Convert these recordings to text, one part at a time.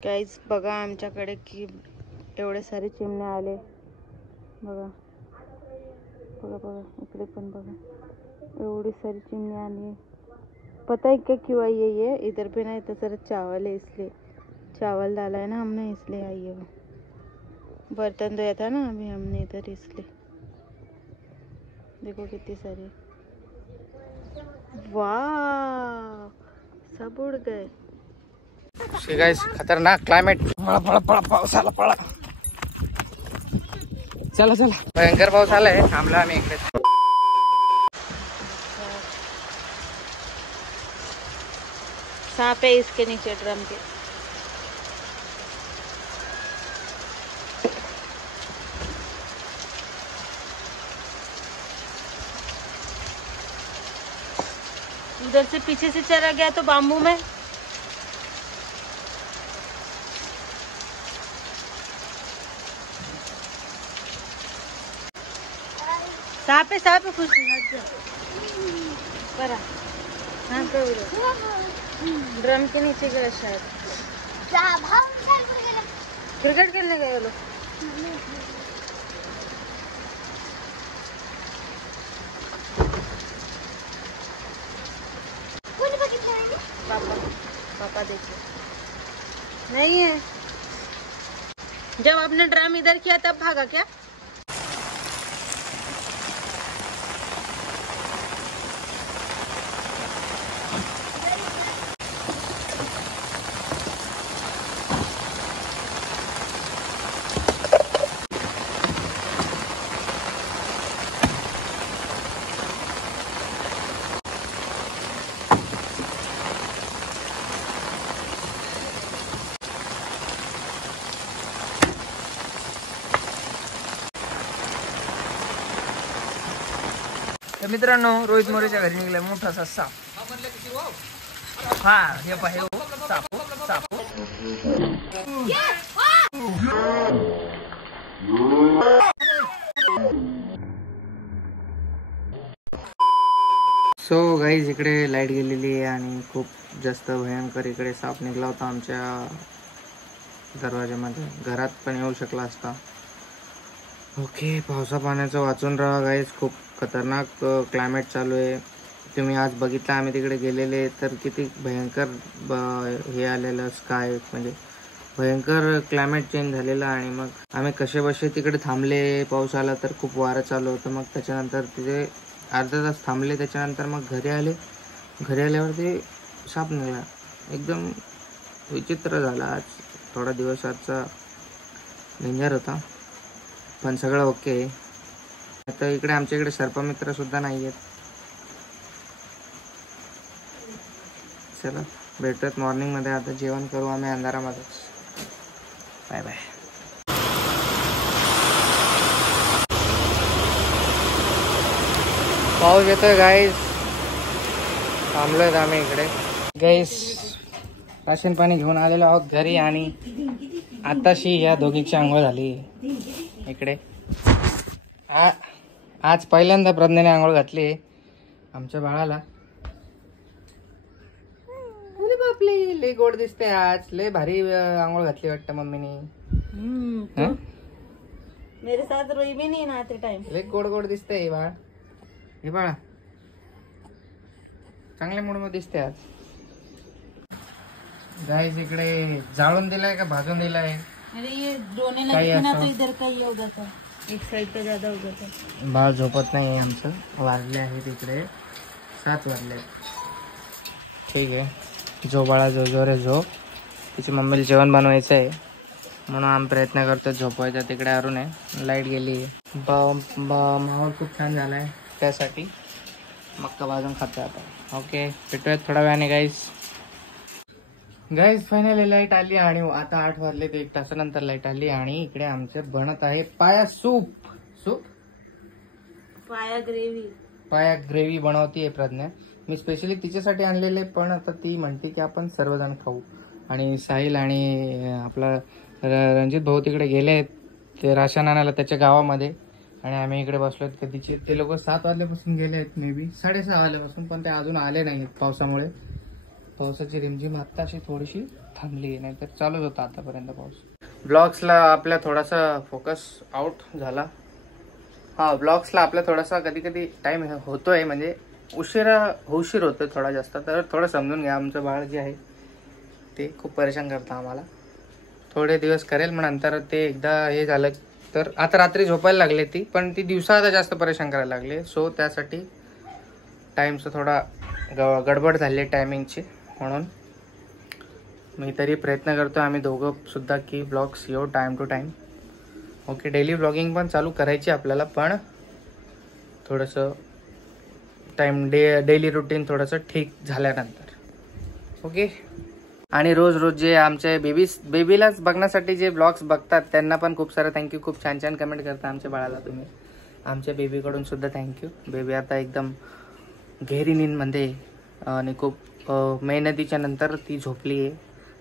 Guys बघा आमच्याकडे की एवढे सारे चिमणे आले बघा बघा बघा इकडे पण बघा एवढी सारी चिमने आली। पता है क्या क्यों आई है ये? इधर पे ना इतना सारा चावल है इसलिए चावल डाला है ना हमने इसलिए आई है। वो बर्तन धोया था ना अभी हमने इधर इसलिए देखो कितनी सारी। वाह सब उड़ गए। गाइस खतरनाक क्लाइमेट। पळा पळा पळा पाऊस आला पळा। चला चला भयंकर पाऊस आलाय। थांबलो आम्ही इकडे। सांप है इसके नीचे ड्रम के। उधर से पीछे से चला गया तो बाम्बू में। सांप है खुश हट जा परा। हाँ तो ड्रम के नीचे गया शायद। क्रिकेट खेलने गए वो लोग। पापा पापा देखिए नहीं है। जब आपने ड्रम इधर किया तब भागा क्या? तर मित्रांनो रोहित मोरेच्या घरी निघाला मोठासा साप। हा हे पाहे साप साप। सो गाईज इकडे लाईट गेलेली आहे आणि खूप जास्त भयंकर इकडे साप निघाला होता आमच्या दरवाजामध्ये। घरात पण येऊ शकला असता। ओके पावसा पाण्याचं वाचून राहा गाईज। खूप खतरनाक क्लायमेट चालू आहे। तुम्ही आज बघितलं आम्ही तिकडे गेलेले तर किती भयंकर हे आलेलं स्काय म्हणजे भयंकर क्लायमेट चेंज झालेलं। आणि मग आम्ही कसे बसे तिकडे थांबले। पाऊस आला तर खूप वारं चालू होतं। मग त्याच्यानंतर तिथे अर्धा तास थांबले। त्याच्यानंतर मग घरी आले। घरी आल्यावर ते साप निघाला। एकदम विचित्र झाला। आज थोडा दिवस आजचा डेंजर होता पण सगळं ओके। आता इकडे आमच्या इकडे सर्पमित्र सुद्धा नाही आहेत। चला भेटूयात मॉर्निंग मध्ये। आता जेवण करू आम्ही अंधारामध्येच। Bye bye. पाऊस येतोय गाईस। थांबलोय आम्ही इकडे गाईस। राशन पाणी घेऊन आलेलो आहोत घरी आणि आताशी या दोघींची आंघोळ झाली इकडे। आज पहिल्यांदा प्रज्ञाने आंघोळ घातली आमच्या बाळाला। अरे बापले लय गोड दिसते आज। लय भारी आंघोळ घातली वाटतं मम्मीने। मेरे साथ रोई भी नहीं नहाते टाइम। लय गोड गोड दिसते हे बाळ। हे बाळा चांगल्या मूड मध्ये दिसते आज। गाइस इकडे जाळून दिलाय का भाजून दिलाय? अरे ये रोने लगती ना तो इधर का ये उधर का एक साइड पे ज्यादा उधर का। बाळ झोपत नाही आमचं। वाजले आहेत इकडे 7 वाजले। ठीक आहे जो बाळा जो जो रे झोप। तिची मम्मीला जेवण बनवायचं आहे म्हणून आम्ही प्रयत्न करतो झोपवायचा। तिकडे अरुण आहे। लाईट गेली। माहोल खूप छान झालाय त्यासाठी मक्का भाजून खातोय आता। ओके भेटूयात थोड्या वेळाने गाईस। गाईज फायनली लाईट आली आणि आता 8 वाजले ते 1 तासानंतर लाईट आली आणि इकडे आमचे बनत आहे पाया सूप। सूप पाया ग्रेव्ही बनवतीये प्रज्ञा। मी स्पेशली तिच्यासाठी आणलेले पण आता ती म्हणते की आपण सर्वजण खाऊ। आणि साहिल आणि आपला रणजित भाऊ तिकडे गेले ते राशन आणायला त्याच्या गावामध्ये आणि आम्ही इकडे बसलोत कधीचे। ते लोक 7 वाजल्यापासून गेले आहेत मे बी 6:30 वाजल्यापासून पण ते अजून आले नाहीत पावसामुळे। पावसाची रिमझिम आत्ताशी थोडीशी थांबली आहे, नाही तर चालूच होता आतापर्यंत पाऊस. ब्लॉग्सला आपल्या थोडासा फोकस आउट झाला. हा, ब्लॉग्सला आपला थोडासा कधी कधी टाइम होतोय, म्हणजे उशीर होतोय थोडा जास्त, तर थोडं समजून घ्या. आमचं बाळ जे आहे ते खूप परेशान करतं आम्हाला. थोडे दिवस करेल, मग नंतर ते एकदा हे झालं तर. आता रात्री झोपायला लागले ती, पण ती दिवसा आता जास्त परेशान करायला लागले. सो त्यासाठी टाईमचं थोडा गडबड झाली आहे टायमिंगची, म्हणून मी तरी प्रयत्न करतो आम्ही दोघं सुद्धा की ब्लॉग्स येऊ time to time. Okay, daily blogging पण चालू करायची आपल्याला, पण थोडंसं डेली रुटीन थोडंसं ठीक झाल्यानंतर. ओके. आणि रोज जे आमचे बेबीलाच बघण्यासाठी जे ब्लॉग्स बघतात त्यांना पण खूप सारं थँक्यू. खूप छान छान कमेंट करता आमच्या बाळाला तुम्ही. आमच्या बेबीकडून सुद्धा थँक्यू. बेबी आता एकदम गहरी नींदमध्ये आणि खूप मेहनतीच्या नंतर ती झोपली आहे.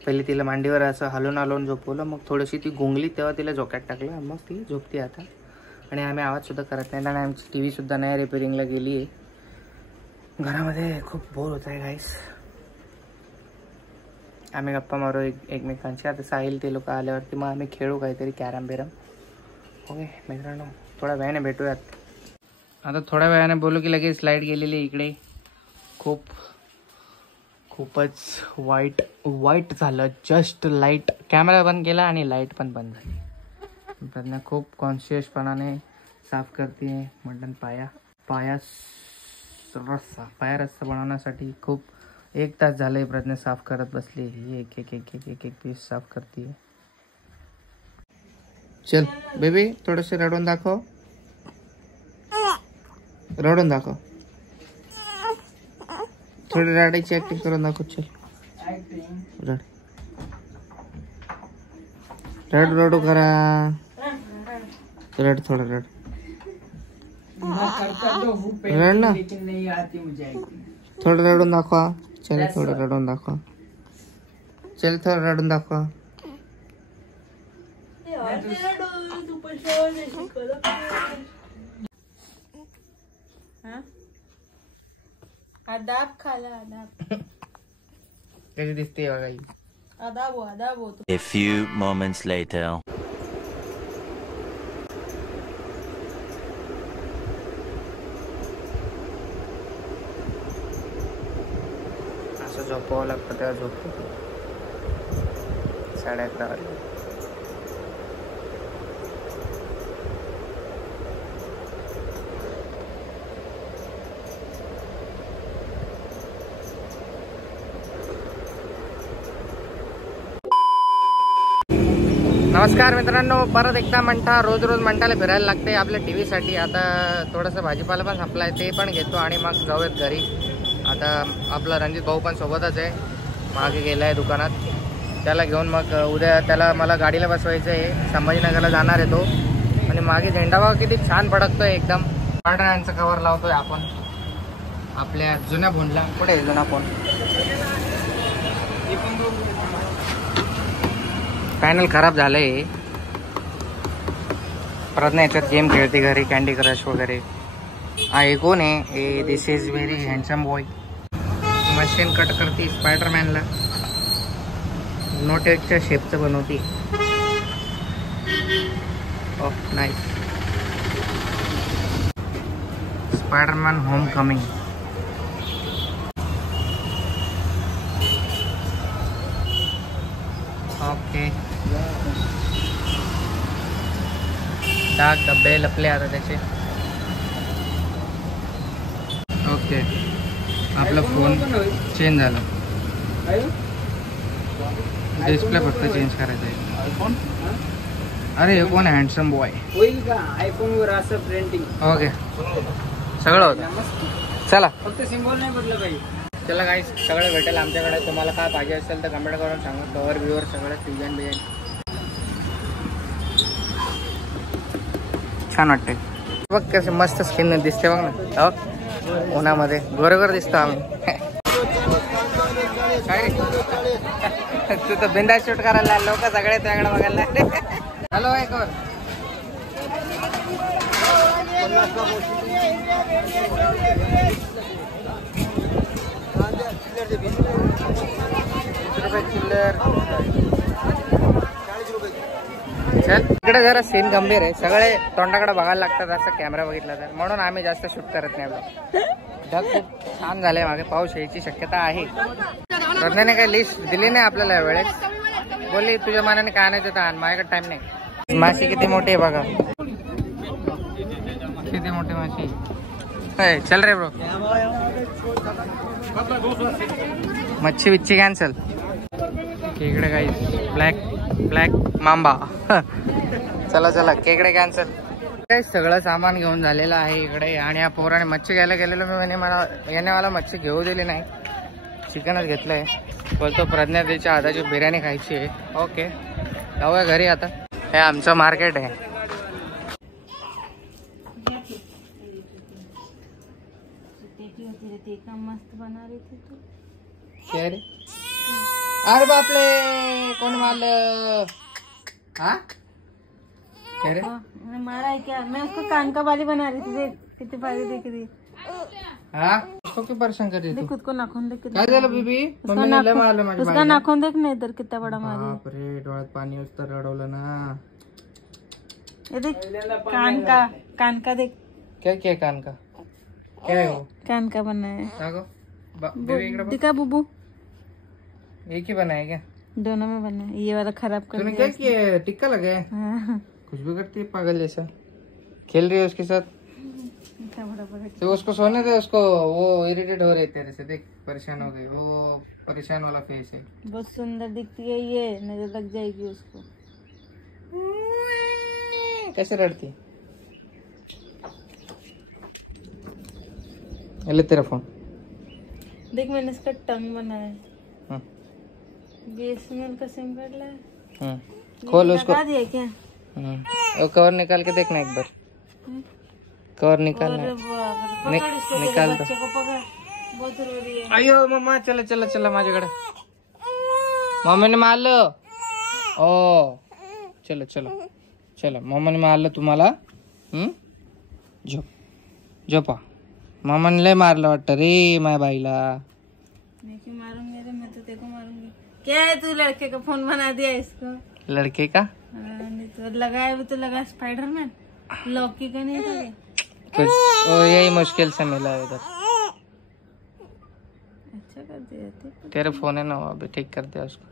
पहिले तिला मांडीवर असं हलवून झोपवलं, मग थोडीशी ती गुंगली, तेव्हा तिला झोक्यात टाकलं, मग ती झोपते आता. आणि आम्ही आवाजसुद्धा करत नाही, आणि आमची TV सुद्धा नाही रिपेरिंगला गेली आहे. घरामध्ये खूप बोर होत आहे गाईस. आम्ही गप्पा मारू एकमेकांची. आता साहिल ते लोक आल्यावरती मग आम्ही खेळू काहीतरी कॅरम बिरम. ओके मित्रांनो, थोड्या वेळाने भेटूयात. आता थोड्या वेळाने बोलू की लगेच लाईट गेलेली इकडे. खूपच वाईट झालं. जस्ट लाईट, कॅमेरा बंद केला आणि लाईट पण बंद झाली. प्रज्ञा खूप कॉन्शियसपणाने साफ करते मटण पाया रस्सा बनवण्यासाठी. खूप 1 तास झालंय प्रज्ञा साफ करत बसली. एक पीस साफ करते. चल बेबी, थोडंसं रडून दाखव. थोडी रडायची ऍक्टिंग करून दाखव. चल रडू करा. रड, थोडं रड ना. थोडं रडून दाखवा. चल थोडं रडून दाखवा. अदाब खाला अदाब. कशी दिसते बघा ही. अदाब. A few moments later. असं झोपावं लागतं, तेव्हा झोपतो. 11:30 वाजले. नमस्कार मित्रांनो, परत एकदा मंठा. रोज मंठाला फिरायला लागते आपल्या TV साठी. आता थोडंसं भाजीपाला पण संपलाय, ते पण घेतो आणि मग जाऊयात घरी. आता आपला रणजित भाऊ पण सोबतच आहे, मागे गेलाय दुकानात. त्याला घेऊन मग उद्या मला गाडीला बसवायचं आहे. संभाजीनगरला जाणार आहे तो. आणि मागे झेंडा बघा किती छान फडकतोय एकदम. पांढऱ्यांचं कवर लावतोय आपण आपल्या जुन्या फोनला. कुठे आहे जुना फोन? पॅनल खराब झालंय. प्रज्ञा याच्यात गेम खेळते घरी, कॅन्डी क्रश वगैरे. हा हे कोण आहे? This is very handsome boy. Machine cut करते स्पायडरमॅनला. नोटेडच्या शेपचं बनवते. Oh nice. Spiderman homecoming. Okay, डाग डब्बे लपले आता त्याचे. ओके, आपला फोन चेंज झाला. डिस्प्ले फक्त चेंज करायचा आहे. अरे हे कोण हँडसम बॉय? होईल का आयफोन वर असं प्रिंटिंग? ओके, सगळं होतं. चला, फक्त सिम्बॉल नाही बदललं पाहिजे. चला काही सगळं भेटेल आमच्याकडे. तुम्हाला काय पाहिजे असेल तर कमेंट करून सांगा. कवर बिवर सगळं डिझाईन छान वाटते. बघ कसं मस्त स्किन दिसते बघ ना. हो, उन्हामध्ये गोरगोर दिसतो आम्ही. तू तर बिंदा शूट करायला लोक सगळे त्याकडे बघायला. हॅलो एक रुपये चिल्लर. चल इकडे जरा सीन गंभीर आहे. सगळे तोंडाकडे बघायला लागतात असं कॅमेरा बघितला तर, म्हणून आम्ही जास्त शूट करत नाही ब्लॉग. ढग खूप छान झालंय, मागे पाऊस यायची शक्यता आहे. प्रज्ञाने काही लिस्ट दिली नाही आपल्याला वेळेस. बोलली तुझ्या मनाने काय आणायचं तर आण, माझ्याकडे टाइम नाही. माशी किती मोठी आहे बघा, किती मोठी माशी. चल रे ब्रो, मच्छी बिच्छी कॅन्सल. इकडे काही ब्लॅक मांबा. चला चला केकडे कॅन्सल. काही सगळं सामान घेऊन झालेलं आहे इकडे. आणि या पोराने मच्छी घ्यायला गेलेलो मी, याने मला मच्छी घेऊ दिली नाही, चिकनच घेतलंय. बोलतो प्रज्ञादेच्या हाताची बिर्याणी खायची आहे. ओके जाऊया घरी आता. हे आमचं मार्केट आहे. मस्त बना रही थी तू. क्या रे? अरे बापले, कोण मारल? हाँ क्या रे? मैंने मारा है क्या? मैं उसको कान का बाली बना रही थी. देख कितनी बारी दिख रही. हाँ उसको क्यों परेशान कर रही देख थी? खुद को नाखून देख. काय झालं बीबी? मम्मीने लय मारलं माझ्या उसका बाईला. नाखून देख ना इधर कितना बड़ा मारी. बापरे, डोळ्यात पाणी उतर रडवलं ना. ये देख कान का देख. क्या क्या कान का? क्या है वो? कान का बना है. दाखव. बीबी इकडे बघ. दिखा बुबू. एक ही बना है क्या? दोनों में बना है. ये वाला खराब कर तूने दिया. क्या किया? टिक्का लगा है? हाँ. कुछ भी करती है पागल जैसा. खेल रही है उसके साथ. इतना बड़ा बड़ा. तो उसको सोने दे, उसको वो इरिटेट हो रही है तेरे से. देख परेशान हो गई वो, परेशान वाला फेस है. बहुत सुंदर दिखती है ये, नजर लग जाएगी उसको. कैसे रड़ती? ले तेरा फोन. देख मैंने इसका टंग बनाया है. हाँ. बीएसएनएल का सिम कार्ड लाया. खोल उसको. लगा दिया क्या? वो कवर निकाल के देखना एक बार. कवर निकालना अरे है. बाप रे. पकड़ इसको, निकाल तेरे दो. बच्चे को पकड़. बहुत रो रही है. अयो मम्मा, चला चला चला माझ्याकडे. मम्मीने मारलं. ओ चलो चलो चलो, मम्माने मारलं तुम्हाला. झोप झोपा. मम्माने लय मारलं वाटतं रे माझ्या बाईला. मैं क्यों मारूंगी रे? मैं तो तेरे को मारूंगी. क्या है तू लड़के का फोन बना दिया इसको? लड़के का नहीं तो लगाया भी तो लगा स्पाइडरमैन. लॉकी का नहीं था क्या? कुछ वो यही मुश्किल से मिला है उधर. अच्छा कर दिया थे. तेरा फोन है ना, वो अभी ठीक कर दिया उसको.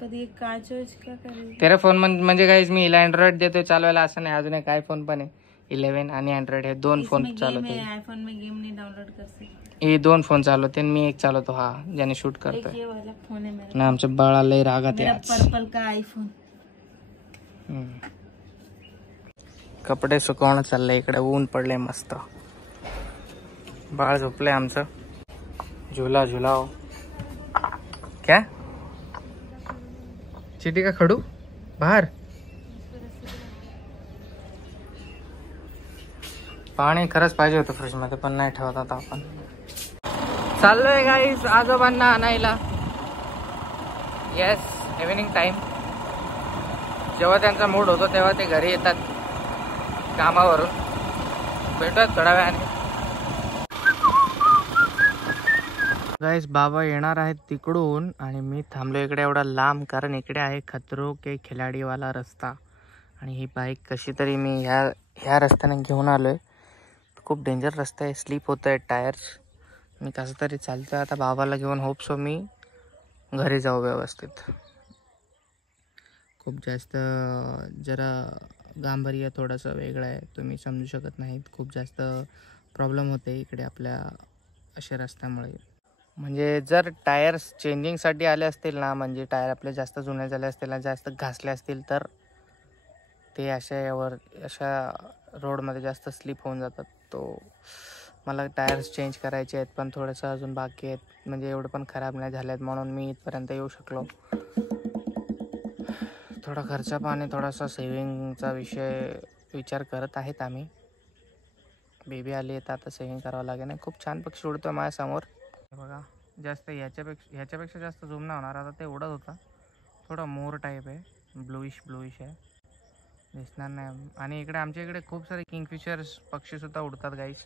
पर ये काच वोच क्या करेगी? तेरा फोन म्हणजे काहीच मी हिला अँड्रॉइड देतोय चालवायला असं नाही. अजून एक आयफोन पण आहे 11 आणि अँड्रॉइड हे दोन फोन चालवते. आईफोन में गेम नहीं डाउनलोड कर सकते. हे दोन फोन चालवते आणि मी एक चालवतो हा, ज्याने शूट एक करतोय. ये वाला फोन है मेरा. ना आमच्या बाळाला लय रागात मेरा आहे. पर्पल का आईफोन. कपडे सुकवणं चाललंय इकडे. ऊन पडलंय मस्त. बाळ झोपलंय आमचं. झुला झुलाओ. क्या चिटी का खडू बाहेर. पाणी खरंच पाहिजे होतं फ्रीज मध्ये, पण नाही ठेवत आता आपण. चाललोय गाईस आजोबांना आणायला. Yes evening time. जेव्हा त्यांचा मूड होतो तेव्हा ते घरी येतात कामावरून. भेटूयात थोड्या वेळाने. गाईस बाबा येणार आहेत तिकडून आणि मी थांबलो इकडे एवढा लांब, कारण इकडे आहे खतरो के खिलाडीवाला रस्ता. आणि ही बाईक कशी तरी मी ह्या रस्त्याने घेऊन आलोय. खूप डेंजर रस्ता आहे, स्लिप होत आहे टायर्स. मी कसं तरी चालतोय आता बाबाला घेऊन. होप सो मी घरी जाऊ व्यवस्थित. खूप जास्त जरा गांभीर्य थोडंसं वेगळं आहे, तुम्ही समजू शकत नाहीत. खूप जास्त प्रॉब्लेम होते इकडे आपल्या अशा रस्त्यामुळे. म्हणजे जर टायर्स चेंजिंगसाठी आले असतील ना, म्हणजे टायर आपले जास्त जुने झाले असतील ना, जास्त घासले असतील, तर ते अशा रोडमध्ये जास्त स्लिप होऊन जातात. तो मला टायर्स चेंज करायचे आहेत, पण थोडंसं अजून बाकी आहेत. म्हणजे एवढं पण खराब नाही झाले आहेत म्हणून मी इथपर्यंत येऊ शकलो. थोडा खर्च पाणी, थोडासा सेविंगचा विचार करत आहेत आम्ही. बेबी आली आहे तर आता सेविंग करावं लागेल. नाही खूप छान पक्षी उडतो माझ्यासमोर बघा. जास्त ह्याच्यापेक्षा जास्त झूम नाही होणार. आता ते उडत होता. थोडा मोर टाईप आहे, ब्लूइश आहे, दिसणार नाही. आणि इकडे आमच्या इकडे खूप सारे किंगफिशर्स पक्षीसुद्धा उडतात गाईस.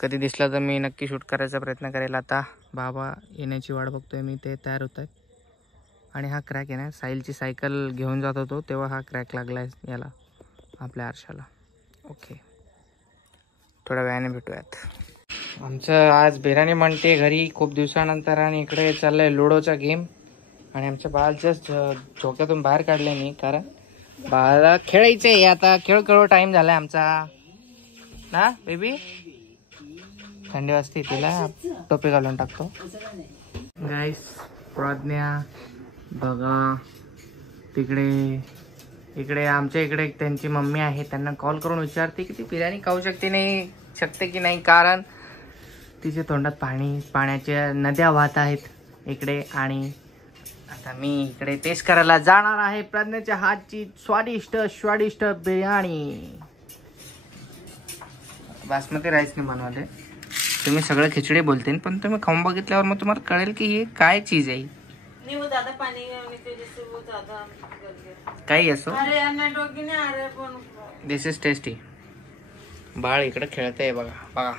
कधी दिसला तर मी नक्की शूट करायचा प्रयत्न करेल. आता बाबा येण्याची वाट बघतोय मी, ते तयार होत आहेत. आणि हा क्रॅक आहे ना, साहिलची सायकल घेऊन जात होतो तेव्हा हा क्रॅक लागला आहे याला, आपल्या आरशाला. ओके, थोड्या वेळाने भेटूयात. आमचं आज बिर्याणी म्हणते घरी खूप दिवसानंतर, आणि इकडे चाललंय लुडोचा गेम. आणि आमच्या बाळ जस्ट झोक्यातून बाहेर काढले मी, कारण बाळाला खेळायचं आहे. आता खेळ टाइम झालाय आमचा ना बेबी. थंडी वाजते तिला, टोपी घालून टाकतो. गाईस, प्रज्ञा बघा इकडे आमच्या इकडे त्यांची मम्मी आहे, त्यांना कॉल करून विचारते की ती बिर्याणी खाऊ शकते की नाही, कारण तिच्या तोंडात पाण्याच्या नद्या वाहत आहेत इकडे. आणि आता मी इकडे टेस्ट करायला जाणार आहे प्रज्ञाच्या हातची स्वादिष्ट बिर्याणी. बासमती राईसने बनवले. तुम्ही सगळं खिचडी बोलते, पण तुम्ही खाऊन बघितल्यावर मग तुम्हाला कळेल की हे काय चीज आहे. काही असो, दिस इज टेस्टी. बाळ इकडे खेळतंय बघा.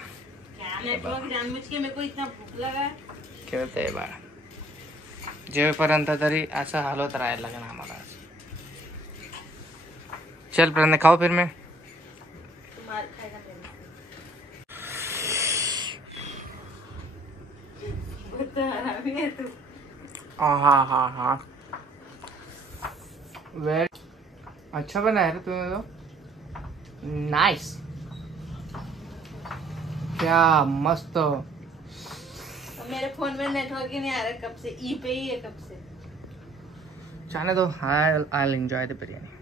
खेळतंय बाळ. जेवेपर्यंत तरी असं हलवत राहायला लागेल आम्हाला. चल प्रज्ञा, खाओ फिर मैं. हाँ वेरी अच्छा बना है तुम्हें तो. नाइस, क्या मस्त. मेरे फोन में नेटवर्क ही नहीं आ रहा कब से, ई पे ही है कब से. जाने दो, I'll enjoy the biryani.